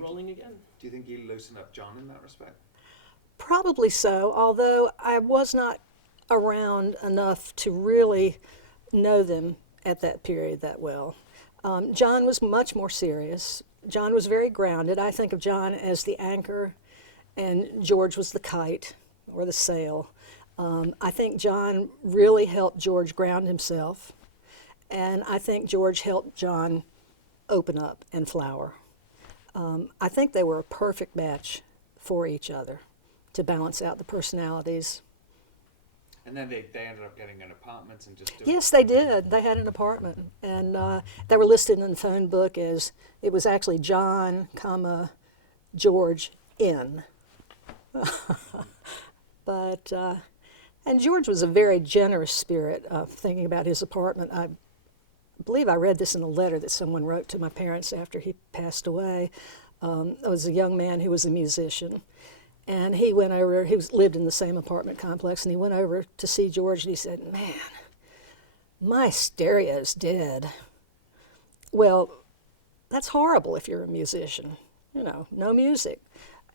rolling again. Do you think you loosened up John in that respect? Probably so, although I was not around enough to really know them at that period that well. John was much more serious. John was very grounded. I think of John as the anchor, and George was the kite or the sail. I think John really helped George ground himself, and I think George helped John open up and flower. I think they were a perfect match for each other to balance out the personalities. And then they ended up getting an apartment and just doing Yes, they did. They had an apartment, and they were listed in the phone book as, it was actually John, comma, George N. But, and George was a very generous spirit, thinking about his apartment. I believe I read this in a letter that someone wrote to my parents after he passed away. It was a young man who was a musician. And he went over, lived in the same apartment complex, and he went over to see George, and he said, "Man, my stereo's dead." Well, that's horrible if you're a musician, no music.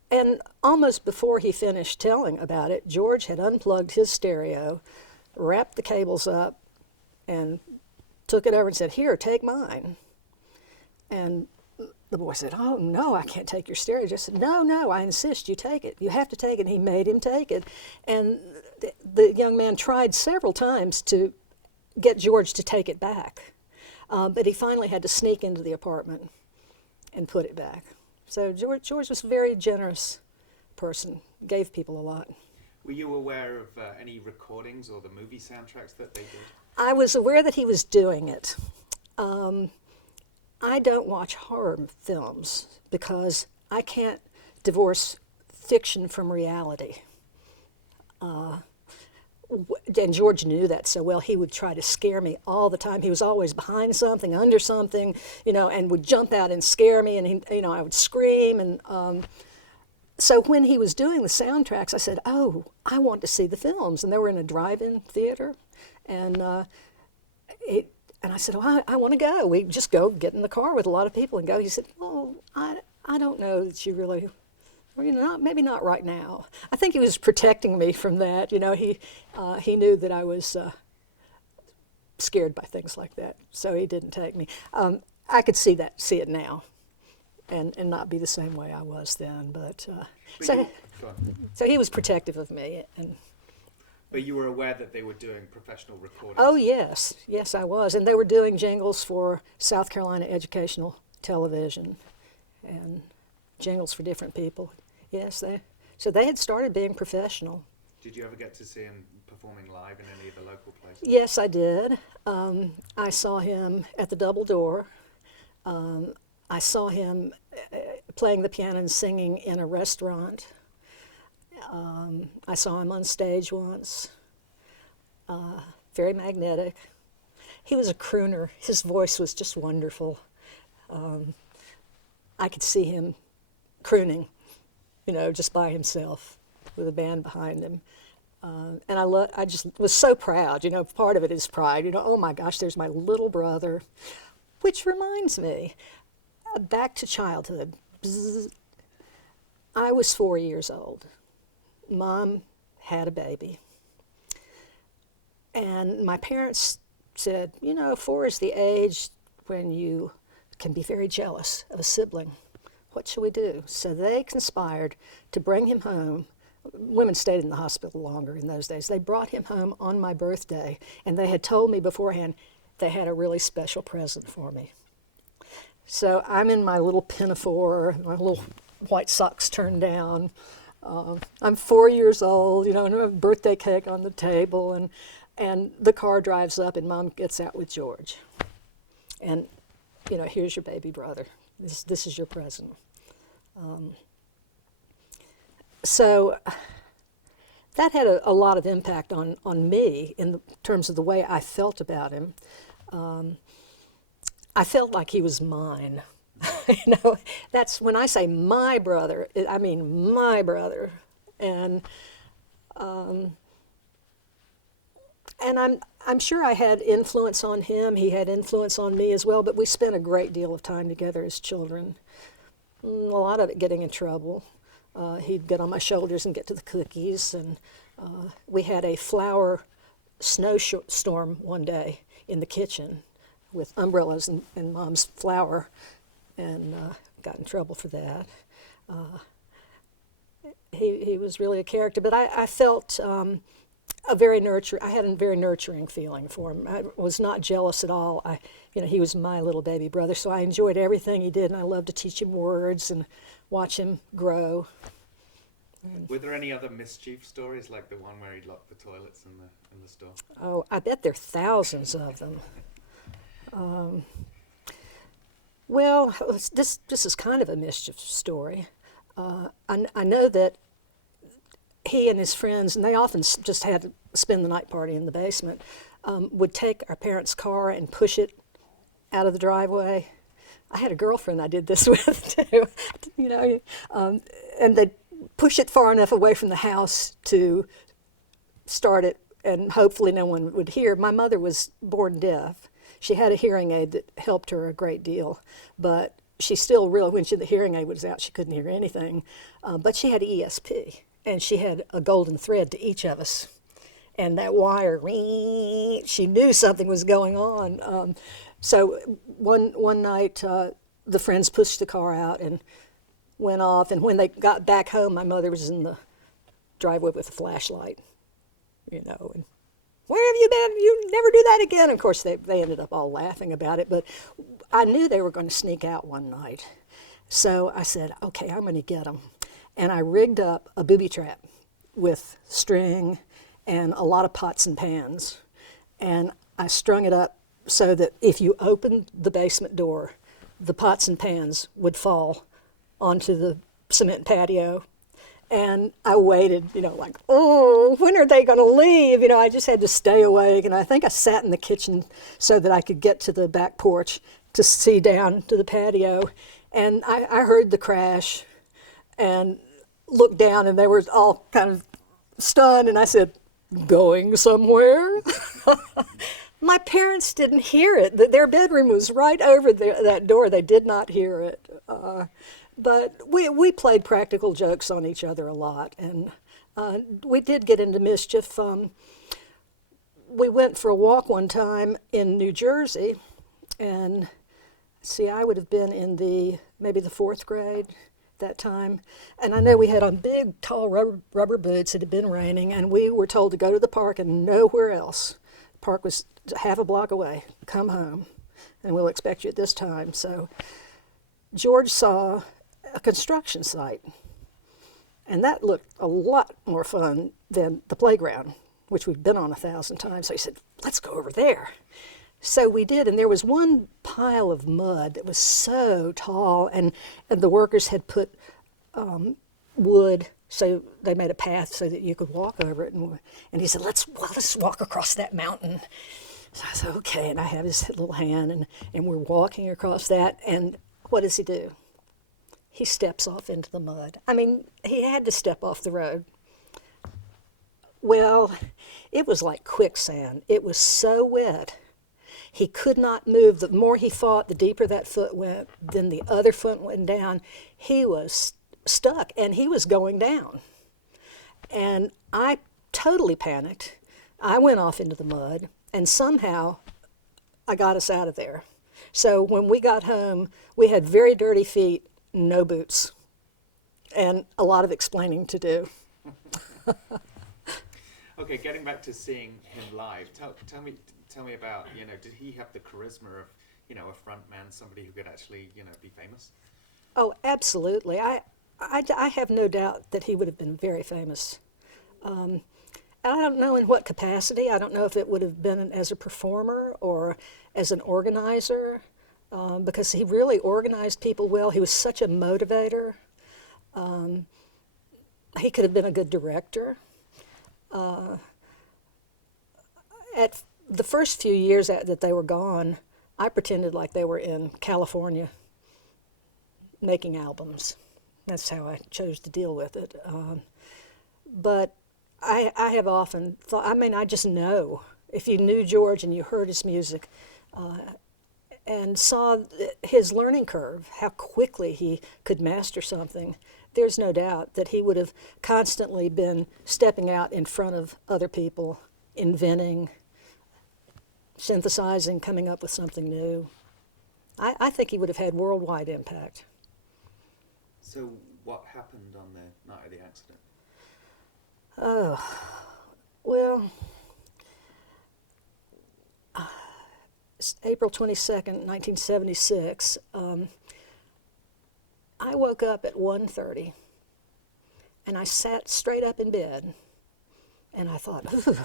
And almost before he finished telling about it, George had unplugged his stereo, wrapped the cables up, and took it over and said, "Here, take mine." And the boy said, "Oh, no, I can't take your stereo." He just said, No, I insist you take it. You have to take it." And he made him take it. And the young man tried several times to get George to take it back. But he finally had to sneak into the apartment and put it back. So George was a very generous person, gave people a lot. Were you aware of any recordings or the movie soundtracks that they did? I was aware that he was doing it. I don't watch horror films because I can't divorce fiction from reality. And George knew that so well. He would try to scare me all the time. He was always behind something, under something, and would jump out and scare me, and I would scream. And so when he was doing the soundtracks, I said, "Oh, I want to see the films." And they were in a drive-in theater, and and I said, "Oh, I want to go." We just go get in the car with a lot of people and go. He said, "Well, I don't know that you really, maybe not right now." I think he was protecting me from that. He knew that I was scared by things like that, so he didn't take me. I could see it now, and not be the same way I was then. But so he was protective of me. But you were aware that they were doing professional recordings? Oh, yes, I was. And they were doing jingles for South Carolina Educational Television and jingles for different people. Yes, so they had started being professional. Did you ever get to see him performing live in any of the local places? Yes, I did. I saw him at the Double Door. I saw him playing the piano and singing in a restaurant. I saw him on stage once. Very magnetic. He was a crooner. His voice was just wonderful. I could see him crooning, just by himself with a band behind him. And I just was so proud. Part of it is pride. Oh my gosh, there's my little brother. Which reminds me, back to childhood. Bzz. I was 4 years old. Mom had a baby. And my parents said, 4 is the age when you can be very jealous of a sibling. What shall we do? So they conspired to bring him home. Women stayed in the hospital longer in those days. They brought him home on my birthday, and they had told me beforehand they had a really special present for me. So I'm in my little pinafore, my little white socks turned down. I'm 4 years old, and I have a birthday cake on the table, and the car drives up, and Mom gets out with George. And, here's your baby brother. This is your present. So that had a lot of impact on me in terms of the way I felt about him. I felt like he was mine. That's when I say my brother, I mean my brother. And I'm sure I had influence on him. He had influence on me as well, but we spent a great deal of time together as children. A lot of it getting in trouble. He'd get on my shoulders and get to the cookies, and we had a flower snowstorm one day in the kitchen with umbrellas and Mom's flour, and got in trouble for that. He was really a character, but I felt I had a very nurturing feeling for him. I was not jealous at all. He was my little baby brother, so I enjoyed everything he did, and I loved to teach him words and watch him grow. Were there any other mischief stories like the one where he locked the toilets in the store? Oh, I bet there are thousands of them. Well, this is kind of a mischief story. I know that he and his friends, and they often just had to spend the night party in the basement, would take our parents' car and push it out of the driveway. I had a girlfriend I did this with too, and they'd push it far enough away from the house to start it, and hopefully no one would hear. My mother was born deaf. She had a hearing aid that helped her a great deal, but she still really, when the hearing aid was out, she couldn't hear anything. But she had ESP, and she had a golden thread to each of us. And that wire, she knew something was going on. So one night, the friends pushed the car out and went off. And when they got back home, my mother was in the driveway with a flashlight, and where have you been? You never do that again. Of course, they ended up all laughing about it, but I knew they were going to sneak out one night. So I said, okay, I'm going to get them. And I rigged up a booby trap with string and a lot of pots and pans. And I strung it up so that if you opened the basement door, the pots and pans would fall onto the cement patio. And I waited, when are they going to leave? I just had to stay awake. And I think I sat in the kitchen so that I could get to the back porch to see down to the patio. And I heard the crash and looked down, and they were all kind of stunned. And I said, going somewhere? My parents didn't hear it. Their bedroom was right over that door. They did not hear it. But we played practical jokes on each other a lot, and we did get into mischief. We went for a walk one time in New Jersey, and I would have been in maybe the 4th grade that time, and I know we had on big, tall rubber boots. It had been raining, and we were told to go to the park and nowhere else. The park was half a block away. Come home, and we'll expect you at this time. So George saw a construction site, and that looked a lot more fun than the playground, which we've been on 1,000 times. So he said, let's go over there. So we did, and there was one pile of mud that was so tall, and the workers had put wood, so they made a path so that you could walk over it. And he said, let's walk across that mountain. So I said, okay, and I have his little hand, and we're walking across that, and what does he do? He steps off into the mud. He had to step off the road. Well, it was like quicksand. It was so wet. He could not move. The more he fought, the deeper that foot went. Then the other foot went down. He was stuck, and he was going down. And I totally panicked. I went off into the mud, and somehow I got us out of there. So when we got home, we had very dirty feet, no boots, and a lot of explaining to do. Okay, getting back to seeing him live, tell me about, did he have the charisma of, a front man, somebody who could actually, be famous? Oh, absolutely. I have no doubt that he would have been very famous. I don't know in what capacity. I don't know if it would have been as a performer or as an organizer. Because he really organized people well. He was such a motivator. He could have been a good director. At the first few years that they were gone, I pretended like they were in California making albums. That's how I chose to deal with it. But I have often thought, I just know. If you knew George and you heard his music, and saw his learning curve, how quickly he could master something, there's no doubt that he would have constantly been stepping out in front of other people, inventing, synthesizing, coming up with something new. I think he would have had worldwide impact. So what happened on the night of the accident? Oh, well, April 22nd, 1976, I woke up at 1:30, and I sat straight up in bed, and I thought, ooh,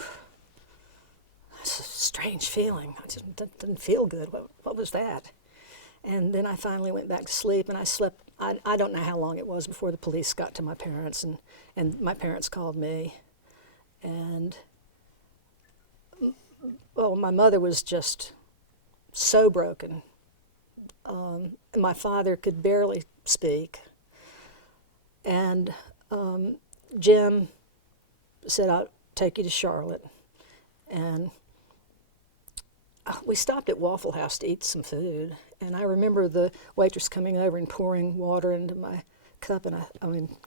that's a strange feeling. I just didn't feel good. What was that? And then I finally went back to sleep, and I slept. I don't know how long it was before the police got to my parents, and my parents called me. And, well, my mother was just so broken. My father could barely speak. And Jim said, I'll take you to Charlotte. And we stopped at Waffle House to eat some food. And I remember the waitress coming over and pouring water into my cup, and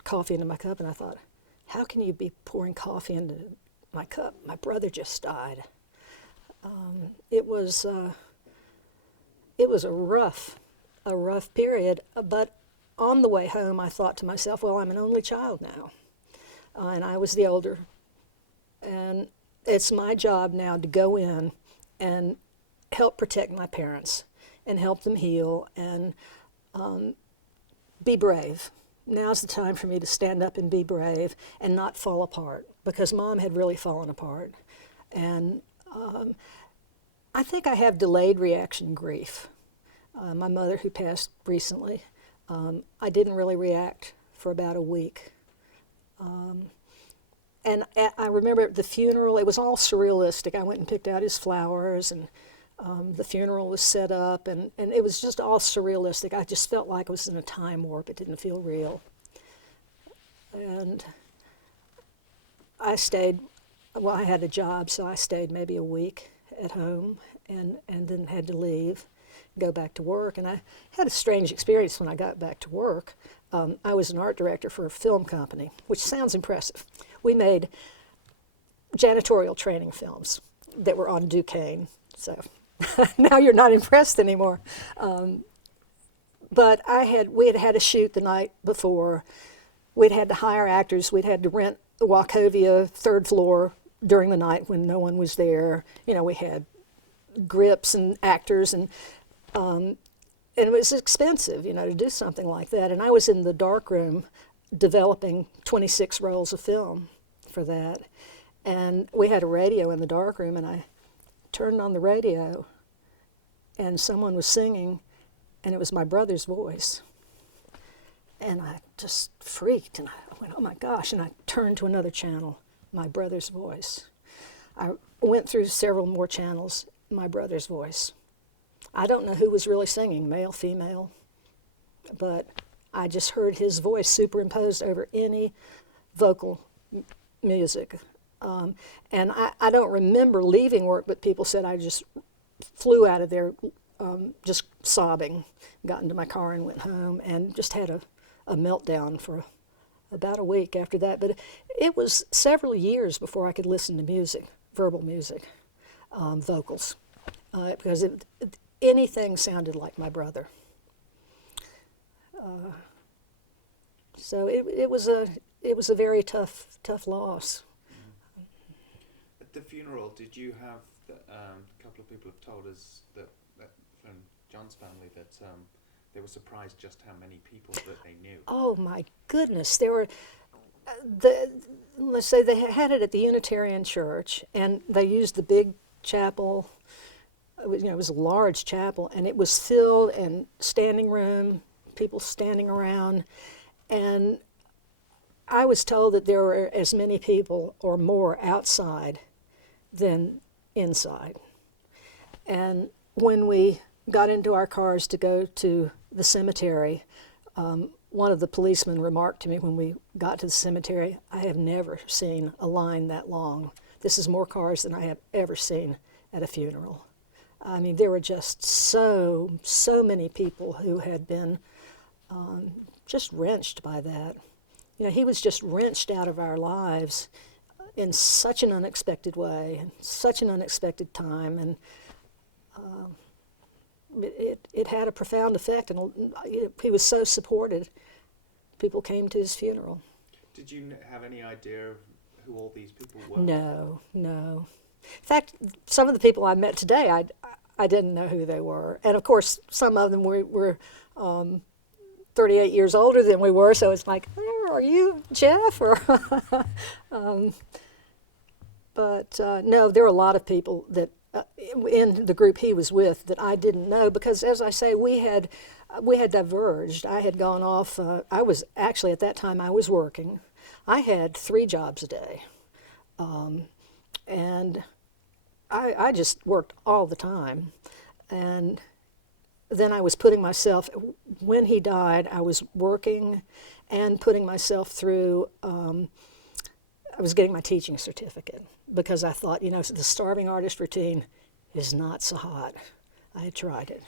coffee into my cup, and I thought, how can you be pouring coffee into my cup? My brother just died. It was a rough period, but on the way home I thought to myself, well, I'm an only child now, and I was the older, and it's my job now to go in and help protect my parents and help them heal and be brave. Now's the time for me to stand up and be brave and not fall apart, because Mom had really fallen apart. And I think I have delayed reaction grief. My mother, who passed recently, I didn't really react for about a week. And I remember at the funeral, it was all surrealistic. I went and picked out his flowers, and the funeral was set up, and it was just all surrealistic. I just felt like I was in a time warp. It didn't feel real. And I stayed, well, I had a job, so I stayed maybe a week at home, and then had to leave, go back to work. And I had a strange experience when I got back to work. I was an art director for a film company, which sounds impressive. We made janitorial training films that were on Duquesne, so now you're not impressed anymore. But we had had a shoot the night before. We'd had to hire actors. We'd had to rent the Wachovia third floor during the night when no one was there. We had grips and actors, and it was expensive, to do something like that. And I was in the darkroom developing 26 rolls of film for that. And we had a radio in the darkroom, and I turned on the radio, and someone was singing, and it was my brother's voice. And I just freaked, and I went, oh my gosh, and I turned to another channel, my brother's voice. I went through several more channels, my brother's voice. I don't know who was really singing, male, female, but I just heard his voice superimposed over any vocal music. And I don't remember leaving work, but people said I just flew out of there just sobbing, got into my car and went home, and just had a meltdown for about a week after that. But it was several years before I could listen to music, verbal music, vocals, because anything sounded like my brother. So it was a very tough loss. At the funeral, did you have a couple of people have told us that from John's family that they were surprised just how many people that they knew? Oh my goodness, there were. Let's say they had it at the Unitarian Church, and they used the big chapel. It was a large chapel, and it was filled, and standing room, people standing around, and I was told that there were as many people or more outside than inside. And when we got into our cars to go to the cemetery, one of the policemen remarked to me when we got to the cemetery, I have never seen a line that long. This is more cars than I have ever seen at a funeral. I mean, there were just so many people who had been just wrenched by that. You know, he was just wrenched out of our lives in such an unexpected way, such an unexpected time, and it had a profound effect, and he was so supported. People came to his funeral. Did you have any idea of who all these people were? No. In fact, some of the people I met today, I didn't know who they were. And of course, some of them were 38 years older than we were, so it's like, oh, are you Jeff? Or but no, there were a lot of people that in the group he was with that I didn't know, because as I say, we had diverged. I had gone off. I was actually, at that time, I was working. I had 3 jobs a day, and I just worked all the time. And then I was putting myself, when he died, I was working and putting myself through, I was getting my teaching certificate, because I thought, you know, the starving artist routine is not so hot. I had tried it.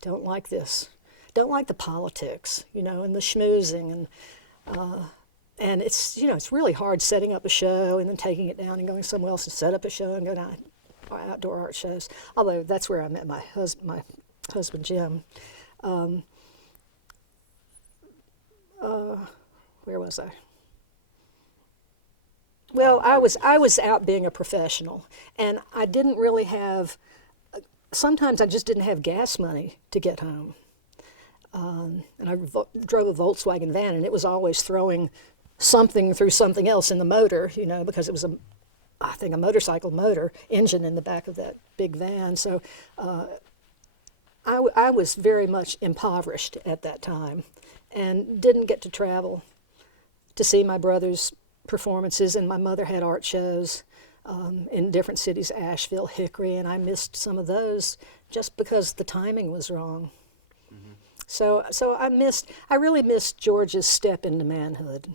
Don't like this. Don't like the politics, you know, and the schmoozing, and it's, you know, it's really hard setting up a show and then taking it down and going somewhere else to set up a show and go down outdoor art shows. Although that's where I met my husband Jim. Where was I? Well, I was out being a professional, and I didn't really have. Sometimes I just didn't have gas money to get home, and I drove a Volkswagen van, and it was always throwing something through something else in the motor, you know, because it was I think a motorcycle motor engine in the back of that big van. So I was very much impoverished at that time, and didn't get to travel to see my brother's performances, and my mother had art shows in different cities, Asheville, Hickory, and I missed some of those just because the timing was wrong. Mm-hmm. So I really missed George's step into manhood.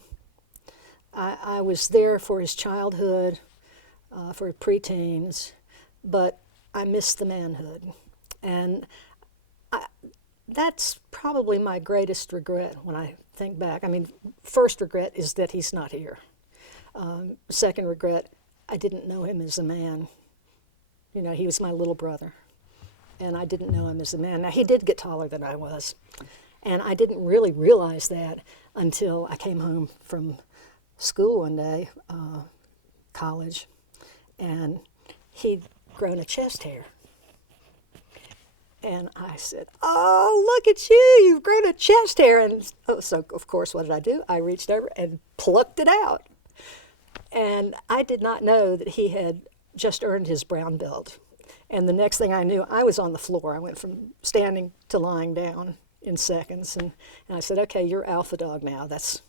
I was there for his childhood, for preteens, but I missed the manhood. And that's probably my greatest regret when I think back. I mean, first regret is that he's not here. Second regret, I didn't know him as a man. You know, he was my little brother, and I didn't know him as a man. Now, he did get taller than I was, and I didn't really realize that until I came home from school one day, college, and he'd grown a chest hair. And I said, oh, look at you, you've grown a chest hair. And so, of course, what did I do? I reached over and plucked it out. And I did not know that he had just earned his brown belt. And the next thing I knew, I was on the floor. I went from standing to lying down in seconds. And I said, okay, you're alpha dog now. That's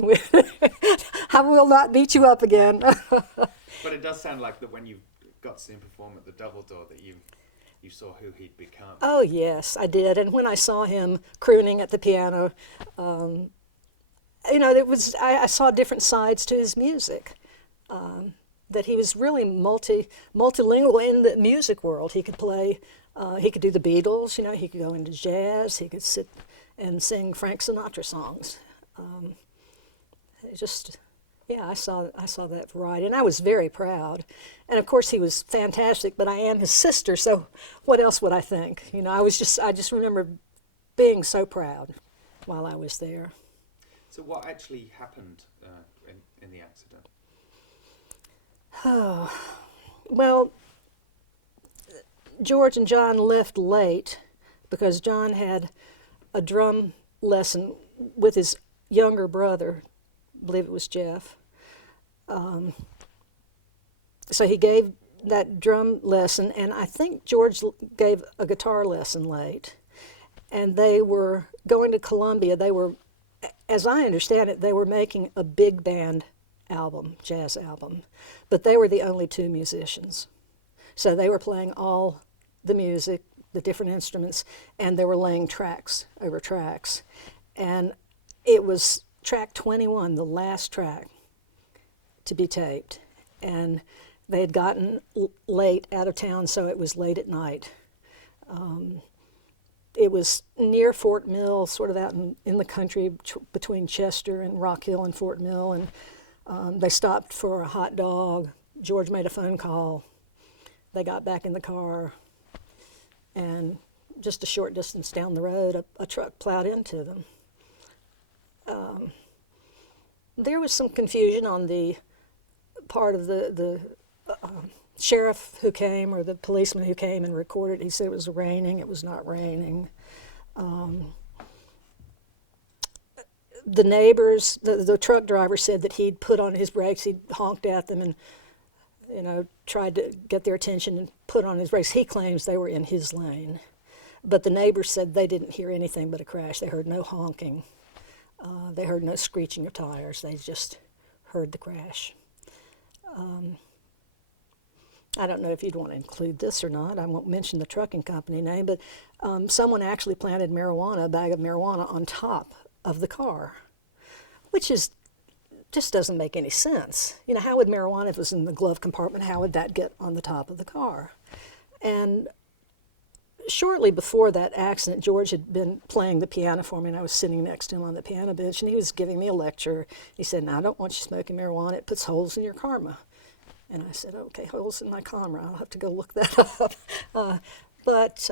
I will not beat you up again. But it does sound like that when you got to see him perform at the Double Door that you saw who he'd become. Oh, yes, I did. And when I saw him crooning at the piano, you know, I saw different sides to his music. That he was really multilingual in the music world. He could play, he could do the Beatles, you know, he could go into jazz, he could sit and sing Frank Sinatra songs. I saw that variety, and I was very proud. And of course, he was fantastic, but I am his sister, so what else would I think? You know, I just remember being so proud while I was there. So what actually happened in the accident? Oh, well, George and John left late because John had a drum lesson with his younger brother, I believe it was Jeff. So he gave that drum lesson, and I think George gave a guitar lesson late. And they were going to Columbia. They were, as I understand it, they were making a big band album, jazz album, but they were the only 2 musicians. So they were playing all the music, the different instruments, and they were laying tracks over tracks. And it was track 21, the last track to be taped. And they had gotten late out of town, so it was late at night It was near Fort Mill, sort of out in the country between Chester and Rock Hill and Fort Mill, and they stopped for a hot dog. George made a phone call. They got back in the car, and just a short distance down the road, a truck plowed into them. There was some confusion on the part of the sheriff who came, or the policeman who came and recorded. He said it was raining. It was not raining. The neighbors, the truck driver said that he'd put on his brakes. He'd honked at them and, tried to get their attention and put on his brakes. He claims they were in his lane. But the neighbors said they didn't hear anything but a crash. They heard no honking. They heard no screeching of tires. They just heard the crash. I don't know if you'd want to include this or not. I won't mention the trucking company name, but someone actually planted a bag of marijuana on top of the car, which just doesn't make any sense. How would marijuana, if it was in the glove compartment, how would that get on the top of the car? And shortly before that accident, George had been playing the piano for me, and I was sitting next to him on the piano bench, and he was giving me a lecture. He said, "Now, I don't want you smoking marijuana. It puts holes in your karma." And I said, "Okay, holes in my karma. I'll have to go look that up." But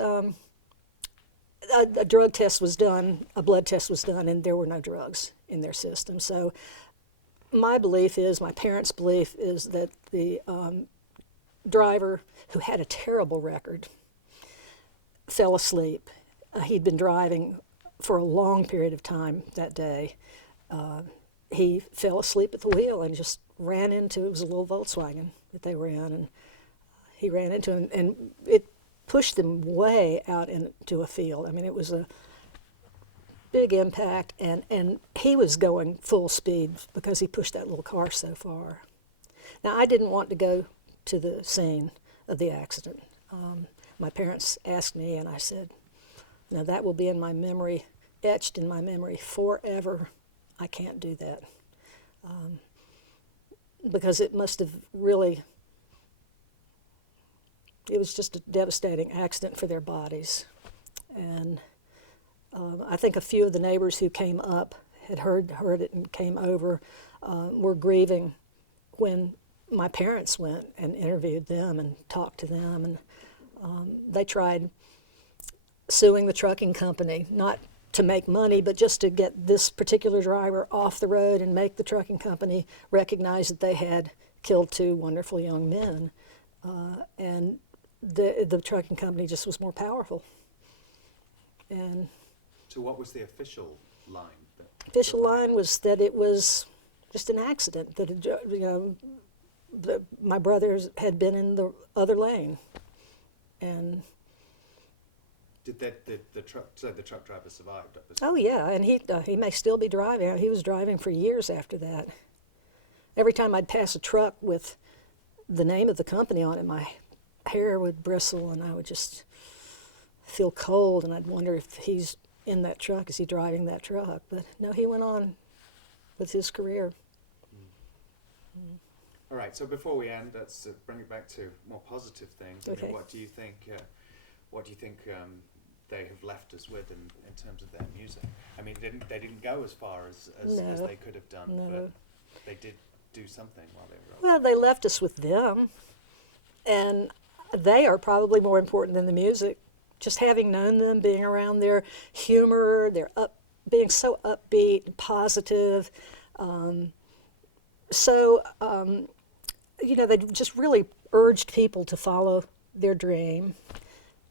a drug test was done, a blood test was done, and there were no drugs in their system. So my parents' belief is that the driver, who had a terrible record, fell asleep. He'd been driving for a long period of time that day. He fell asleep at the wheel and just ran into, it was a little Volkswagen that they were in, and he ran into him, and it pushed them way out into a field. I mean, it was a big impact, and he was going full speed because he pushed that little car so far. Now, I didn't want to go to the scene of the accident. My parents asked me, and I said, "Now that will be in my memory, etched in my memory forever. I can't do that." Because it must have really, it was just a devastating accident for their bodies. And I think a few of the neighbors who came up had heard it and came over, were grieving when my parents went and interviewed them and talked to them. And they tried suing the trucking company, not to make money, but just to get this particular driver off the road and make the trucking company recognize that they had killed two wonderful young men. And the trucking company just was more powerful. And so what was the official line? Official line was that it was just an accident, that my brothers had been in the other lane. And did the truck driver survived? Oh yeah, and he may still be driving. He was driving for years after that. Every time I'd pass a truck with the name of the company on it, my hair would bristle, and I would just feel cold, and I'd wonder if he's in that truck. Is he driving that truck? But no, he went on with his career. All right. So before we end, let's bring it back to more positive things. Okay. I mean, what do you think? They have left us with in terms of their music? I mean, they didn't go as far as No. they could have done, No. but they did do something while they were. Well, they left us with them, and they are probably more important than the music. Just having known them, being around their humor, being so upbeat and positive. They just really urged people to follow their dream.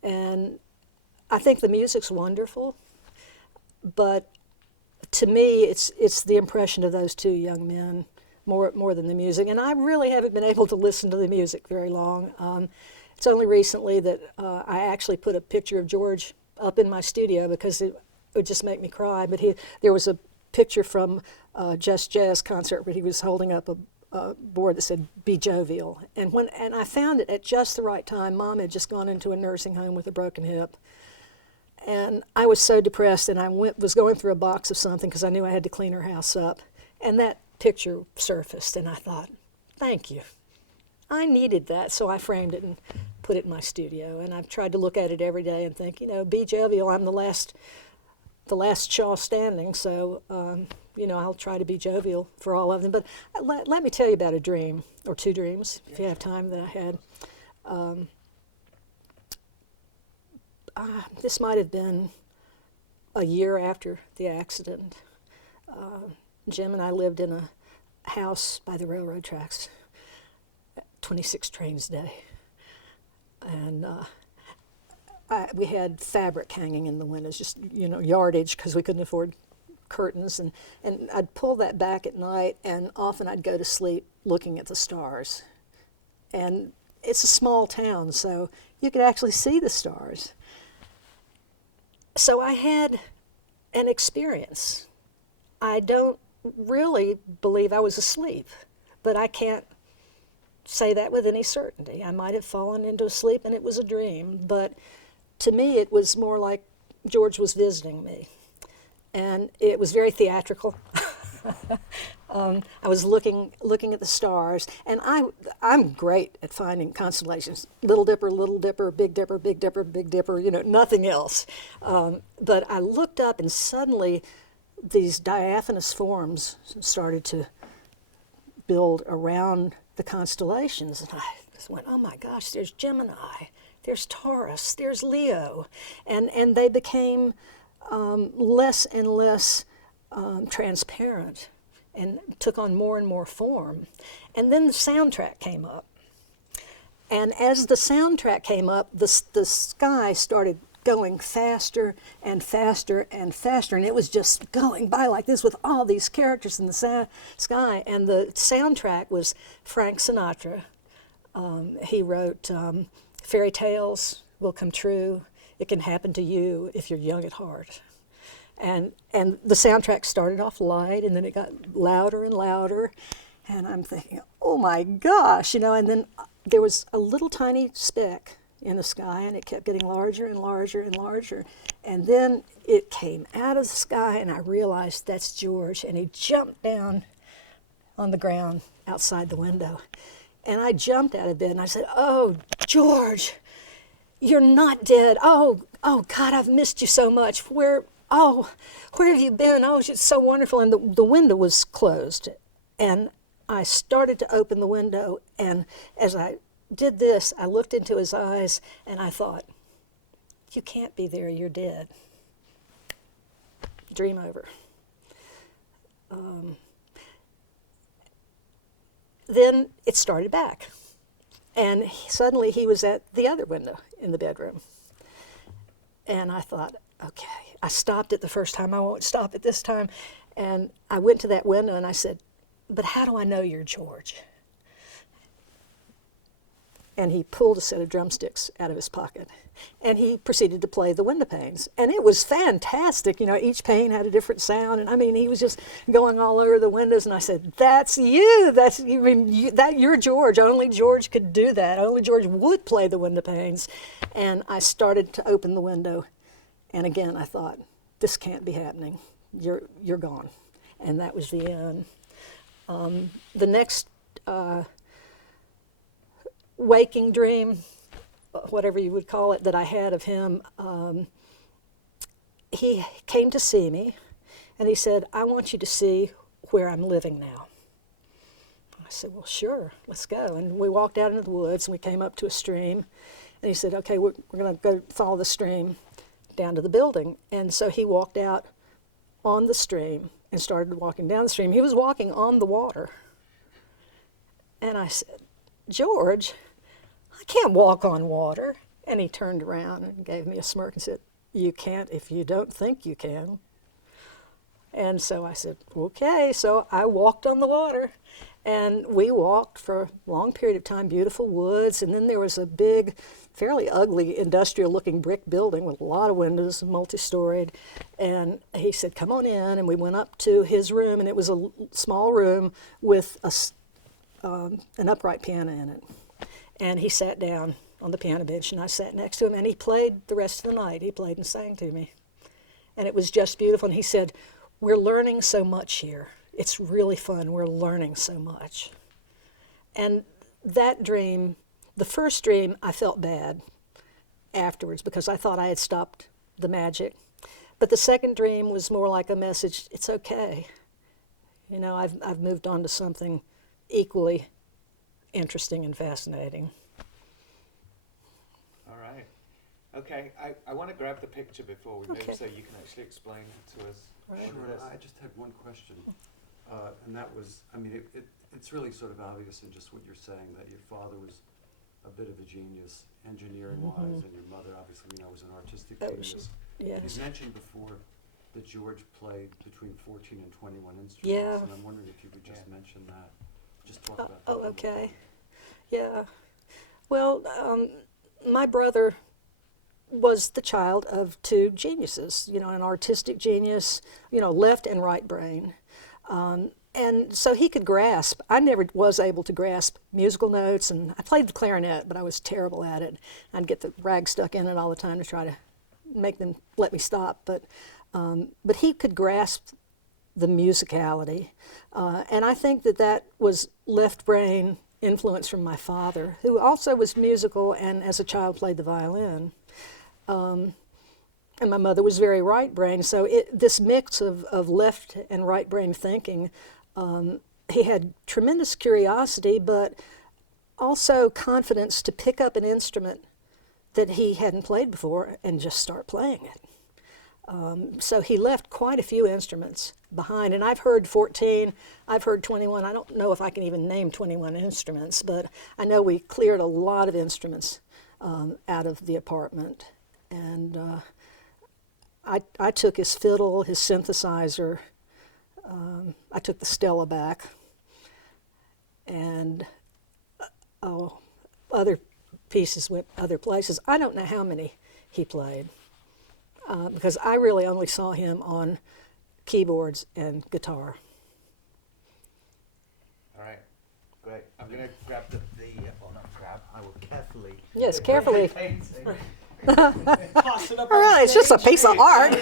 And I think the music's wonderful, but to me, it's the impression of those two young men more than the music. And I really haven't been able to listen to the music very long. It's only recently that I actually put a picture of George up in my studio because it would just make me cry. But there was a picture from Just Jazz concert where he was holding up a board that said "Be Jovial," and I found it at just the right time. Mom had just gone into a nursing home with a broken hip, and I was so depressed, and I was going through a box of something because I knew I had to clean her house up, and that picture surfaced, and I thought, thank you. I needed that, so I framed it and put it in my studio. And I've tried to look at it every day and think, be jovial. I'm the last Shaw standing, so I'll try to be jovial for all of them. But let me tell you about a dream, or two dreams, if you have time, that I had. This might have been a year after the accident. Jim and I lived in a house by the railroad tracks, 26 trains a day. And we had fabric hanging in the windows, just, yardage, because we couldn't afford curtains. And I'd pull that back at night, and often I'd go to sleep looking at the stars. And it's a small town, so you could actually see the stars. So I had an experience. I don't really believe I was asleep, but I can't say that with any certainty. I might have fallen into sleep and it was a dream, but to me it was more like George was visiting me. And it was very theatrical. I was looking at the stars, and I'm great at finding constellations. Little Dipper, Big Dipper, Big Dipper, Big Dipper, nothing else. But I looked up, and suddenly these diaphanous forms started to build around the constellations. And I just went, oh my gosh, there's Gemini, there's Taurus, there's Leo. And they became less and less transparent and took on more and more form. And then the soundtrack came up. And as the soundtrack came up, the sky started going faster and faster and faster. And it was just going by like this with all these characters in the sky. And the soundtrack was Frank Sinatra. He wrote Fairy Tales Will Come True. It Can Happen to You If You're Young at Heart. And the soundtrack started off light, and then it got louder and louder. And I'm thinking, oh my gosh, and then there was a little tiny speck in the sky, and it kept getting larger and larger and larger. And then it came out of the sky, and I realized that's George. And he jumped down on the ground outside the window. And I jumped out of bed, and I said, oh, George, you're not dead. Oh, God, I've missed you so much. Where have you been? Oh, it's so wonderful. And the window was closed. And I started to open the window, and as I did this, I looked into his eyes, and I thought, you can't be there, you're dead. Dream over. Then it started back. And suddenly he was at the other window in the bedroom. And I thought, okay. I stopped it the first time. I won't stop it this time. And I went to that window and I said, but how do I know you're George? And he pulled a set of drumsticks out of his pocket. And he proceeded to play the window panes. And it was fantastic. Each pane had a different sound. And he was just going all over the windows. And I said, that's you. You're George. Only George could do that. Only George would play the window panes. And I started to open the window. And again, I thought, this can't be happening. You're gone. And that was the end. The next waking dream, whatever you would call it, that I had of him, he came to see me, and he said, I want you to see where I'm living now. I said, well, sure, let's go. And we walked out into the woods, and we came up to a stream. And he said, okay, we're going to go follow the stream down to the building. And so he walked out on the stream and started walking down the stream. He was walking on the water. And I said, George, I can't walk on water. And he turned around and gave me a smirk and said, you can't if you don't think you can. And so I said, okay. So I walked on the water, and we walked for a long period of time, beautiful woods, and then there was a big, fairly ugly industrial-looking brick building with a lot of windows, multi-storied. And he said, come on in, and we went up to his room, and it was a small room with an upright piano in it. And he sat down on the piano bench, and I sat next to him, and he played the rest of the night. He played and sang to me. And it was just beautiful. And he said, we're learning so much here. It's really fun. We're learning so much. And that dream The first dream, I felt bad afterwards because I thought I had stopped the magic. But the second dream was more like a message, it's okay. You know, I've moved on to something equally interesting and fascinating. All right. Okay, I want to grab the picture before we Okay. move so you can actually explain to us Right. what Sure, it is. I just had one question, and that was, I mean, it's really sort of obvious in just what you're saying, that your father was a bit of a genius, engineering-wise, and your mother, obviously, you know, was an artistic Oh, genius. Yes. You mentioned before that George played between 14 and 21 instruments, Yeah. and I'm wondering if you could just mention that, just talk Oh, about that a oh, little bit. okay. Yeah. Well, my brother was the child of two geniuses, you know, an artistic genius, you know, left and right brain. And so he could grasp. I never was able to grasp musical notes, and I played the clarinet, but I was terrible at it. I'd get the rag stuck in it all the time to try to make them let me stop. But he could grasp the musicality. And I think that was left brain influence from my father, who also was musical and as a child played the violin. And my mother was very right brain, so this mix of left and right brain thinking, he had tremendous curiosity, but also confidence to pick up an instrument that he hadn't played before and just start playing it. So he left quite a few instruments behind, and I've heard 14, I've heard 21. I don't know if I can even name 21 instruments, but I know we cleared a lot of instruments out of the apartment. And I took his fiddle, his synthesizer, I took the Stella back, and other pieces went other places. I don't know how many he played, because I really only saw him on keyboards and guitar. All right, great. I'm going to grab well, not grab, I will carefully. Yes, carefully. Painting. Toss it up All right, on it's just a stage. piece of art.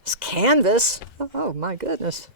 It's canvas. Oh my goodness.